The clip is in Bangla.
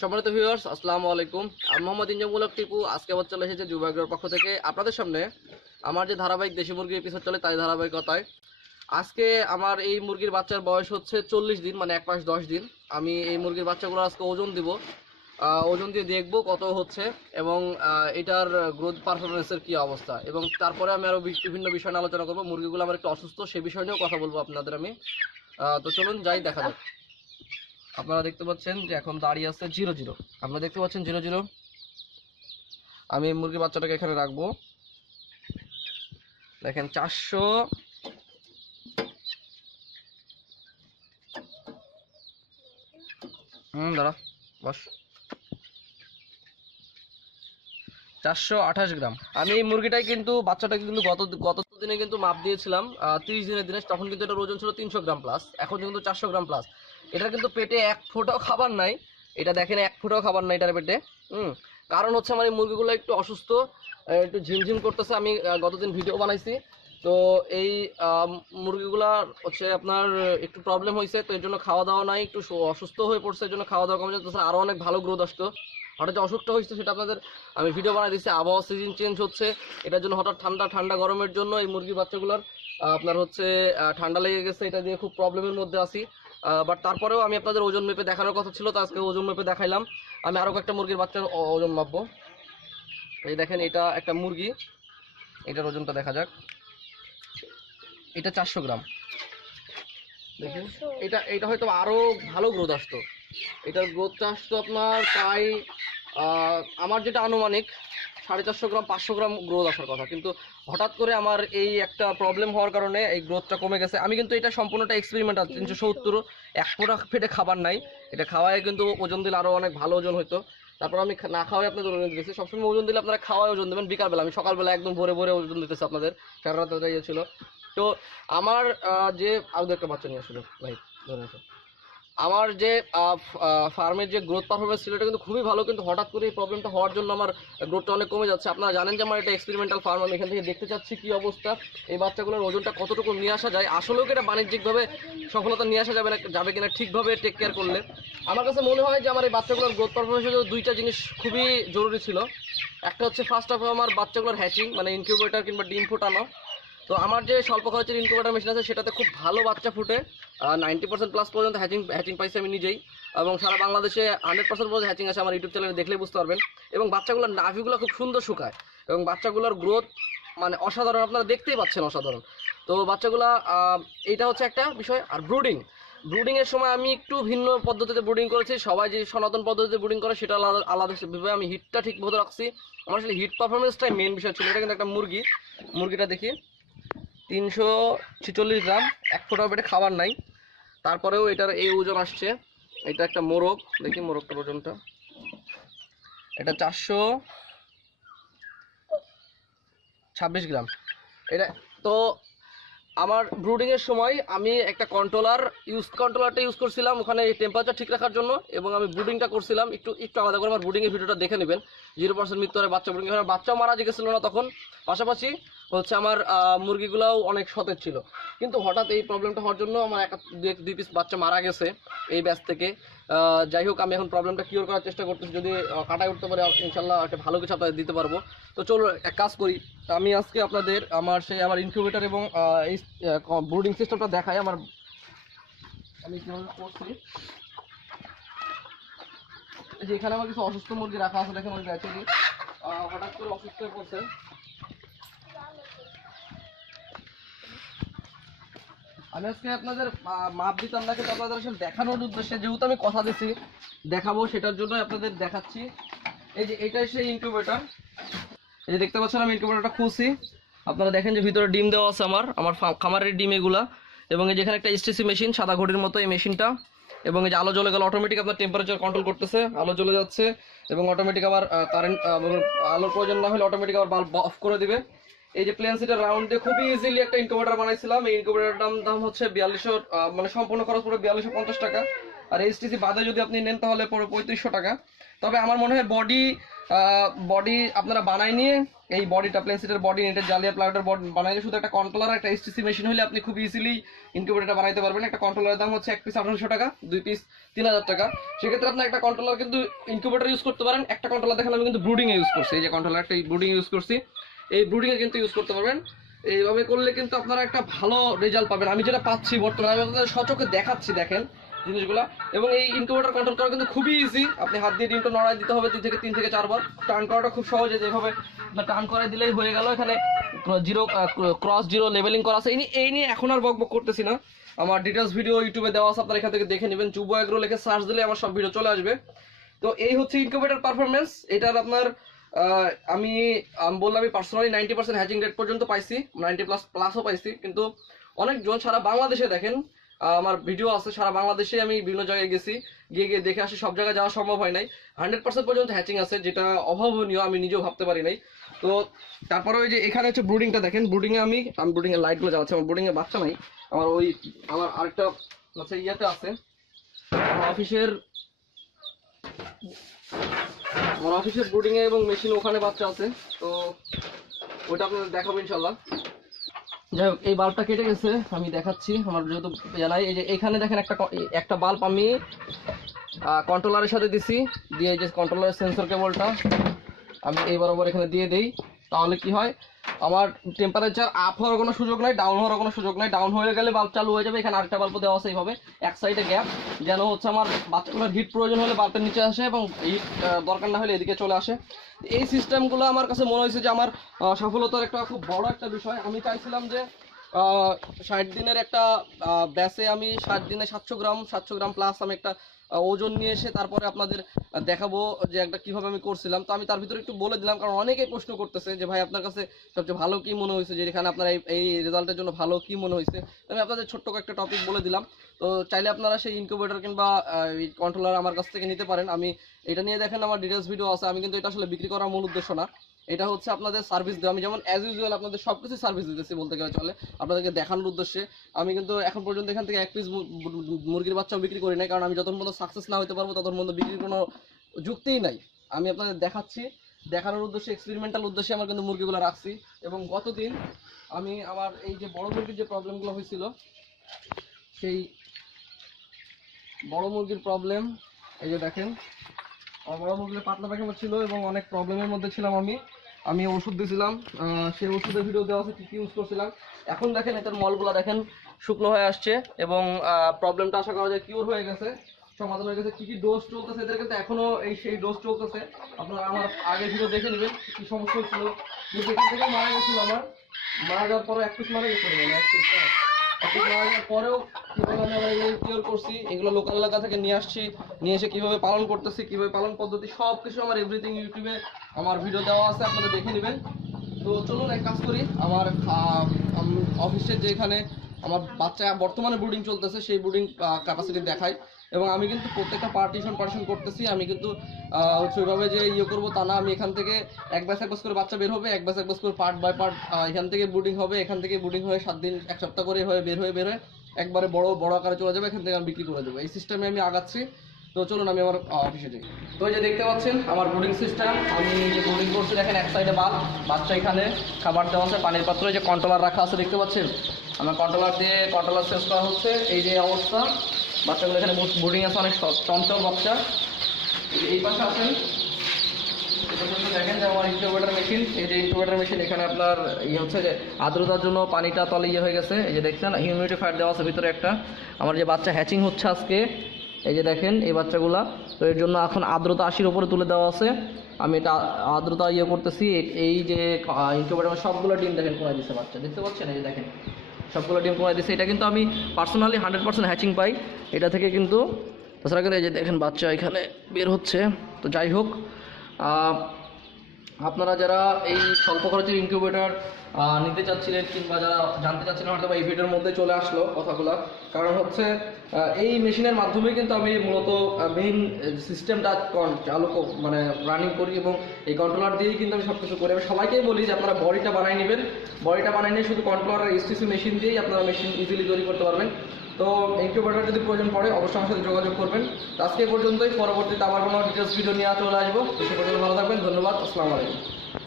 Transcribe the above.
সম্মানিত ভিউয়ার্স, আসসালামু আলাইকুম। আমি মোহাম্মদ ইনজামুলক টিপু। আজকে আবার চলে এসেছে জুবাগ্রোর পক্ষ থেকে আপনাদের সামনে আমার যে ধারাবাহিক দেশি মুরগির এপিসোড চলে তাই ধারাবাহিকতায় আজকে আমার এই মুরগির বাচ্চার বয়স হচ্ছে 40 দিন, মানে 1 মাস 10 দিন। আমি এই মুরগির বাচ্চাগুলো আজকে ওজন দিব, ওজন দিয়ে দেখব কত হচ্ছে এবং এটার গ্রোথ পারফরমেন্সের কী অবস্থা, এবং তারপরে আমি আরও বিভিন্ন বিষয় নিয়ে আলোচনা করবো। মুরগিগুলো আমার একটু অসুস্থ, সেই বিষয় নিয়েও কথা বলবো আপনাদের আমি। তো চলুন যাই, দেখা যাক। আপনারা দেখতে পাচ্ছেন যে এখন দাঁড়িয়ে আছে 0-0। আপনারা দেখতে পাচ্ছেন 0-0। আমি মুরগির বাচ্চাটাকে এখানে রাখবো। দেখেন 400, দাঁড়া বস, 428 গ্রাম। আমি এই মুরগিটাই কিন্তু বাচ্চাটাকে কিন্তু গত দিনে কিন্তু মাপ দিয়েছিলাম 30 দিনের দিনে, তখন কিন্তু এটার ওজন ছিল 300 গ্রাম প্লাস, এখন কিন্তু 400 গ্রাম প্লাস। এটার কিন্তু পেটে এক ফোঁটাও খাবার নাই, এটা দেখেন এক ফোঁটাও খাবার নাই এটার পেটে। কারণ হচ্ছে আমার এই মুরগিগুলো একটু অসুস্থ, একটু ঝিমঝিম করতেছে। আমি গতদিন ভিডিও বানাইছি, তো এই মুরগিগুলা হচ্ছে আপনার একটু প্রবলেম হয়েছে, তো এর জন্য খাওয়া দাওয়া নাই, একটু অসুস্থ হয়ে পড়ছে, এর জন্য খাওয়া দাওয়া কমে যাচ্ছে। আরও অনেক ভালো গ্রোথ আসতো। হঠাৎ যে অসুখটা হয়েছে সেটা আপনাদের আমি ভিডিও বানাই দিচ্ছি। আবহাওয়া সিজন চেঞ্জ হচ্ছে, এটার জন্য হঠাৎ ঠান্ডা গরমের জন্য এই মুরগির বাচ্চাগুলোর আপনার হচ্ছে ঠান্ডা লেগে গেছে। এটা দিয়ে খুব প্রবলেমের মধ্যে আছি। বাট তারপরেও আমি আপনাদের ওজন মেপে দেখানোর কথা ছিল, তো আজকে ওজন মেপে দেখাইলাম। আমি আরও কয়েকটা মুরগির বাচ্চার ওজন মাপবো। এই দেখেন, এটা একটা মুরগি, এটার ওজনটা দেখা যাক। এটা 400 গ্রাম। দেখুন, এটা হয়তো আরও ভালো গ্রোথ আসতো। এটার গ্রোথটা আসতো আপনার প্রায় আমার যেটা আনুমানিক 450 গ্রাম 500 গ্রাম গ্রোথ আসার কথা, কিন্তু হঠাৎ করে আমার এই একটা প্রবলেম হওয়ার কারণে এই গ্রোথটা কমে গেছে। আমি কিন্তু এটা সম্পূর্ণটা এক্সপেরিমেন্ট আছে। 370, এক ফোঁটা পেটে খাবার নাই। এটা খাওয়ায় কিন্তু ওজন দিলে আরও অনেক ভালো ওজন হতো। তারপর আমি না খাওয়াই আপনাদের ওজন দিতেছি। সবসময় ওজন দিলে আপনারা খাওয়ায় ওজন দেবেন বিকালবেলা। আমি সকালবেলা একদম ভোরে ওজন দিতেছি আপনাদের। সারা রাত ছিল। তো আমার যে আরও একটা বাচ্চা নিয়ে আসলো ভাই, ধরে আছে। আমার যে ফার্মের যে গ্রোথ পারফরমেন্স ছিল এটা কিন্তু খুবই ভালো, কিন্তু হঠাৎ করে এই প্রবলেমটা হওয়ার জন্য আমার গ্রোথটা অনেক কমে যাচ্ছে। আপনারা জানেন যে আমার এটা এক্সপেরিমেন্টাল ফার্ম, আমি এখান থেকে দেখতে চাচ্ছি কী অবস্থা, এই বাচ্চাগুলোর ওজনটা কতটুকু নিয়ে আসা যায়, আসলেও কি এটা বাণিজ্যিকভাবে সফলতা নিয়ে আসা যাবে কিনা ঠিকভাবে টেক কেয়ার করলে। আমার কাছে মনে হয় যে আমার এই বাচ্চাগুলোর গ্রোথ পারফরমেন্সের দুইটা জিনিস খুবই জরুরি ছিল। একটা হচ্ছে ফার্স্ট অফ আমার বাচ্চাগুলোর হ্যাচিং, মানে ইনকিউবেটর কিংবা ডিম ফোটানো। তো আমার যে স্বল্প খরচের ইনকিউবেটর মেশিন আছে সেটাতে খুব ভালো বাচ্চা ফুটে, 90% প্লাস পর্যন্ত হ্যাচিং পাইছি আমি নিজেই, এবং সারা বাংলাদেশে 100% পর্যন্ত হ্যাচিং আছে। আমার ইউটিউব চ্যানেলে দেখলেই বুঝতে পারবেন। এবং বাচ্চাগুলোর নাভিগুলো খুব সুন্দর শুকায়, এবং বাচ্চাগুলোর গ্রোথ মানে অসাধারণ, আপনারা দেখতেই পাচ্ছেন অসাধারণ। তো বাচ্চাগুলা এইটা হচ্ছে একটা বিষয়। আর ব্রুডিংয়ের সময় আমি একটু ভিন্ন পদ্ধতিতে ব্রুডিং করেছি। সবাই যে সনাতন পদ্ধতিতে ব্রুডিং করে সেটা আলাদাভাবে আমি হিটটা ঠিক মতো রাখছি। আমার আসলে হিট পারফরমেন্সটাই মেন বিষয় ছিল। এটা কিন্তু একটা মুরগিটা দেখি 346 গ্রাম, এক ফোঁটাও পেটে খাবার নাই, তারপরেও এটার এই ওজন আসছে। এটা একটা মোরগ, দেখি মোরগটার ওজনটা। এটা 426 গ্রাম। এটা তো আমার ব্রুডিংয়ের সময় আমি একটা কন্ট্রোলারটা ইউজ করছিলাম ওখানে টেম্পারেচার ঠিক রাখার জন্য, এবং আমি ব্রুডিংটা করছিলাম একটু আলাদা করে। আমার ব্রুডিংয়ের ভিডিওটা দেখে নেবেন। 0% মৃত্যু হয় বাচ্চা ব্রুডিং, বাচ্চাও মারা গেছিল না তখন। পাশাপাশি হচ্ছে আমার মুরগিগুলোও অনেক সতেজ ছিল। কিন্তু হঠাৎ এই প্রবলেমটা হওয়ার জন্য আমার দুই পিস বাচ্চা মারা গেছে এই ব্যাচ থেকে। যাই হোক, আমি এখন প্রবলেমটা কিওর করার চেষ্টা করতেছি। যদি কাটায় উঠতে পারে ইনশাল্লাহ একটা ভালো কিছু আপনাদের দিতে পারবো। তো চলো এক কাজ করি, আমি আজকে আপনাদের আমার ইনকিউবেটর এবং এই ব্রুডিং সিস্টেমটা দেখাই। আমি কীভাবে করছি। যে এখানে আমার কিছু অসুস্থ মুরগি রাখা আছে, দেখেন ওই ব্যাচেরই হঠাৎ করে অসুস্থ হয়ে পড়ছে। আমি আজকে আপনাদের মাপ দিতাম না, কিন্তু আপনাদের আসলে দেখানোর উদ্দেশ্যে, যেহেতু আমি কথা দিচ্ছি দেখাবো, সেটার জন্য আপনাদের দেখাচ্ছি। এই যে এটাই সেই ইনকিউবেটর। এই যে দেখতে পাচ্ছেন আমি ইনকিউবেটরটা খুলছি। আপনারা দেখেন যে ভিতরে ডিম দেওয়া আছে আমার খামারের ডিম এগুলা, এবং এই যেখানে একটা এসটিসি মেশিন সাদা ঘড়ির মতো এই মেশিনটা, এবং এই যে আলো জ্বলে গেল অটোমেটিক আপনার টেম্পারেচার কন্ট্রোল করতেছে, আলো জ্বলে যাচ্ছে, এবং অটোমেটিক আবার কারেন্ট আলোর প্রয়োজন না হলে অটোমেটিক আবার বাল্ব অফ করে দিবে। এই যে প্লেন সিটের রাউন্ড দিয়ে খুবই ইজিলি একটা ইনকিউবেটর বানাইছিলাম। এই ইনকিউবেটরের দাম হচ্ছে 4200, মানে সম্পূর্ণ খরচ পড়ে 4250 টাকা। আর এইচটিসি বাদে যদি আপনি নেন তাহলে পড়ে 3500 টাকা। তবে আমার মনে হয় বডি আপনারা বানাই নিয়ে এই বডিটা প্লেন সিটের বডি নেটের জালিয়া প্লাগটার বডি বানাইলে শুধু একটা কন্ট্রোলার একটা এইচটিসি মেশিন হলে আপনি খুব ইজিলি ইনকিউবেটরটা বানাইতে পারবেন। একটা কন্ট্রোলারের দাম হচ্ছে এক পিস 1800 টাকা, 2 পিস 3000 টাকা। সেক্ষেত্রে আপনি একটা কন্ট্রোলার কিন্তু ইনকিউবেটর ইউজ করতে পারেন। একটা কন্ট্রোলার দেখেন আমি কিন্তু ব্রুডিং এ ইউজ করছি, এই যে কন্ট্রোলার একটা ব্রুডিং ইউজ করছি, এই ব্রুডিং এ কিন্তু ইউজ করতে পারবেন। এইভাবে করলে কিন্তু আপনারা একটা ভালো রেজাল্ট পাবেন। আমি যেটা পাচ্ছি বর্তমানে আমি আপনাদের সচক্ষে দেখাচ্ছি, দেখেন জিনিসগুলো। এবং এই ইনকিউবেটর কন্ট্রোল করা কিন্তু খুবই ইজি। আপনি হাত দিয়ে ডিমটা নড়াই দিতে হবে 3 থেকে 4 বার। টার্ন করাটা খুব সহজ, যেভাবে টার্ন করে দিলেই হয়ে গেল। এখানে ক্রস জিরো লেভেলিং করা আছে। এই নিয়ে এখন আর বকবক করতেছি না, আমার ডিটেলস ভিডিও ইউটিউবে দেওয়া আছে, আপনারা এখান থেকে দেখে নেবেন। যুব এগ্রো লিখে সার্চ দিলে আমার সব ভিডিও চলে আসবে। তো এই হচ্ছে ইনকিউবেটর পারফরমেন্স। এটার আপনার আমি বললাম আমি পার্সোনালি 90% হ্যাচিং রেট পর্যন্ত পাইছি, 90++ও পাইছি। কিন্তু অনেকজন সারা বাংলাদেশে দেখেন আমার ভিডিও আছে, সারা বাংলাদেশে আমি বিভিন্ন জায়গায় গেছি, গিয়ে দেখে আসি। সব জায়গায় যাওয়া সম্ভব হয় নাই। 100% পর্যন্ত হ্যাচিং আছে, যেটা অভাবনীয়, আমি নিজেও ভাবতে পারি নাই। তো তারপরে ওই যে এখানে হচ্ছে ব্রুডিংটা দেখেন, ব্রুডিংয়ে আমি ব্রুডিংয়ের লাইটগুলো জ্বালাচ্ছি। আমার ব্রুডিংয়ে বাচ্চা নাই, আমার আরেকটা হচ্ছে ইয়াতে আছে, আমার অফিসের ব্রুডিংয়ে এবং মেশিন ওখানে বাচ্চা আছে। তো ওইটা আপনাদের দেখাবো ইনশাল্লাহ। যাই হোক, এই বাল্বটা কেটে গেছে, আমি দেখাচ্ছি। আমার যেহেতু জানাই, এই যে এখানে দেখেন একটা বাল্ব আমি কন্ট্রোলারের সাথে দিছি, দিয়ে এই যে কন্ট্রোলারের সেন্সর কেবলটা আমি এই বরাবর এখানে দিয়ে দেই। তাহলে কি হয়, আমার টেম্পারেচার আপ হওয়ার কোনো সুযোগ নাই, ডাউন হওয়ার কোনো সুযোগ নাই। ডাউন হয়ে গেলে বাল্ব চালু হয়ে যাবে। এখানে আরেকটা বাল্ব দেওয়া আছে এইভাবে, এক সাইডে গ্যাপ, যেন হচ্ছে আমার বাচ্চাগুলোর হিট প্রয়োজন হলে বাল্বের নিচে আসে এবং হিট দরকার না হলে এদিকে চলে আসে। এই সিস্টেমগুলো আমার কাছে মনে হয়েছে যে আমার সফলতার একটা খুব বড় একটা বিষয়। আমি চাইছিলাম যে 60 দিনের একটা ব্যাচে আমি 60 দিনে 700 গ্রাম প্লাস আমি একটা ওজন নিয়ে এসে তারপরে আপনাদের দেখাবো যে একটা কিভাবে আমি করছিলাম। তো আমি তার ভিতরে একটু বলে দিলাম, কারণ অনেকেই প্রশ্ন করতেছে যে ভাই আপনার কাছে সবচেয়ে ভালো কি মনে হয়েছে, যেখানে আপনার এই রেজাল্টের জন্য ভালো কি মনে হয়েছে। আমি আপনাদের ছোট্ট একটা টপিক বলে দিলাম। তো চাইলে আপনারা সেই ইনকিউবেটর কিংবা কন্ট্রোলার আমার কাছ থেকে নিতে পারেন। আমি এটা নিয়ে দেখেন আমার ডিটেলস ভিডিও আছে। আমি কিন্তু এটা আসলে বিক্রি করার মূল উদ্দেশ্য না, এটা হচ্ছে আপনাদের সার্ভিস দেওয়া। আমি যেমন অ্যাজ ইউজুয়াল আপনাদের সব কিছু সার্ভিস দিতেছি বলতে গেলে চলে, আপনাদেরকে দেখানোর উদ্দেশ্যে। আমি কিন্তু এখন পর্যন্ত এখান থেকে এক পিস মুরগির বাচ্চাও বিক্রি করি নাই, কারণ আমি যতক্ষণ পর্যন্ত সাকসেস না হতে পারবো ততক্ষণ পর্যন্ত বিক্রির কোনো যুক্তিই নাই। আমি আপনাদের দেখাচ্ছি, দেখানোর উদ্দেশ্যে, এক্সপেরিমেন্টাল উদ্দেশ্যে আমার কিন্তু মুরগিগুলো রাখছি। এবং গতদিন আমি আমার এই যে বড় মুরগির যে প্রবলেমগুলো হয়েছিল, সেই বড় মুরগির প্রবলেম এই যে দেখেন, আমার বড় মুরগির পাতলা পায়খানা ছিল এবং অনেক প্রবলেমের মধ্যে ছিলাম। আমি ওষুধ দিয়েছিলাম, সেই ওষুধের ভিডিও দেওয়া আছে, কী কী ইউজ করছিলাম। এখন দেখেন এটার মলগুলো দেখেন শুকনো হয়ে আসছে এবং প্রবলেমটা আশা করা যায় কিওর হয়ে গেছে, সমাধান হয়ে গেছে। কী কী ডোজ চলতেছে এদের কিন্তু এখনও সেই ডোজ চলতেছে। আপনারা আমার আগের ভিডিও দেখে নেবেন কী সমস্যা হচ্ছিল। কিন্তু এখান থেকে মারা গেছিলো, আমার মারা যাওয়ার পরে এক পিস মারা গেছিলো, পরেও কিভাবে আমি আবার এগুলো কিওর করছি, এগুলো লোকাল এলাকা থেকে নিয়ে আসছি, নিয়ে এসে কীভাবে পালন করতেছি, কীভাবে পালন পদ্ধতি সব কিছু আমার এভরিথিং ইউটিউবে আমার ভিডিও দেওয়া আছে, আপনারা দেখে নেবেন। তো চলুন এক কাজ করি, আমার অফিসে যেখানে আমার বাচ্চা বর্তমানে ব্রুডিং চলতেছে সেই ব্রুডিং ক্যাপাসিটি দেখাই। এবং আমি কিন্তু প্রত্যেকটা পার্টিশন করতেছি। আমি কিন্তু হচ্ছে ওইভাবে যে করবো তা না, আমি এখান থেকে এক ব্যাচ করে বাচ্চা বের হবে, এক ব্যাচ করে পার্ট বাই পার্ট এখান থেকে ব্রুডিং হবে, এখান থেকে ব্রুডিং হয়ে 7 দিন 1 সপ্তাহ করে বের হয়ে একবারে বড় আকারে চলে যাবে, এখান থেকে আমি বিক্রি করে দেবো। এই সিস্টেমে আমি আগাচ্ছি। তো চলুন আমি আমার অফিসে যাই। তো এই যে দেখতে পাচ্ছেন আমার ব্রুডিং সিস্টেম, আমি যে ব্রুডিং করছি দেখেন, এক সাইডে বাচ্চা, এখানে খাবার দেওয়া আছে, পানির পাত্রে যে কন্ট্রোলার রাখা আছে দেখতে পাচ্ছেন, আমার কন্ট্রোলার দিয়ে কন্ট্রোলার শেষ করা হচ্ছে। এই যে অবস্থা, বাচ্চাগুলো এখানে ব্রুডিং আছে, অনেক চঞ্চল বাচ্চা। এই পাশে আছেন দেখেন যে আমার ইনকিউবেটর মেশিন, এই যে ইনকিউবেটর মেশিন, এখানে আপনার হচ্ছে যে আর্দ্রতার জন্য পানিটা তলে হয়ে গেছে। এই যে দেখছেন হিউমিডিফায়ার দেওয়া আছে ভিতরে একটা। আমার যে বাচ্চা হ্যাচিং হচ্ছে আজকে, এই যে দেখেন এই বাচ্চাগুলা, তো এর জন্য এখন আর্দ্রতা 80-র উপরে তুলে দেওয়া আছে। আমি এটা আর্দ্রতা করতেছি। এই যে ইনকিউবেটর সবগুলো ডিম দেখেন কমাই দিচ্ছে বাচ্চা, দেখতে পাচ্ছেন, এই যে দেখেন সবগুলো ডিম কমাই দিচ্ছে। এটা কিন্তু আমি পার্সোনালি 100% হ্যাচিং পাই এটা থেকে কিন্তু। তাছাড়া কিন্তু এই যে দেখেন বাচ্চা এখানে বের হচ্ছে। তো যাই হোক, আপনারা যারা এই স্বল্প খরচের ইনকিউবেটর নিতে চাচ্ছিলেন কিংবা যারা জানতে চাচ্ছিলেন, হয়তো এই ভিডিওর মধ্যে চলে আসলো কথাগুলো। কারণ হচ্ছে এই মেশিনের মাধ্যমে কিন্তু আমি মূলত মেইন সিস্টেমটা মানে রানিং করি এবং এই কন্ট্রোলার দিয়েই কিন্তু আমি সব কিছু করি। আমি সবাইকেই বলি যে আপনারা বডিটা বানিয়ে নেবেন, বডিটা বানিয়ে নিয়ে শুধু কন্ট্রোলার আর এইচটিসি মেশিন দিয়েই আপনারা মেশিন ইজিলি তৈরি করতে পারবেন। তো ইনকিউবেটর যদি প্রয়োজন পড়ে অবশ্যই আমার সাথে যোগাযোগ করবেন। তো আজকে এই পর্যন্তই, পরবর্তীতে আবার কোনো ডিটেলস ভিডিও নিয়ে চলে আসবো। তো সে পর্যন্ত ভালো থাকবেন, ধন্যবাদ, আসসালামু আলাইকুম।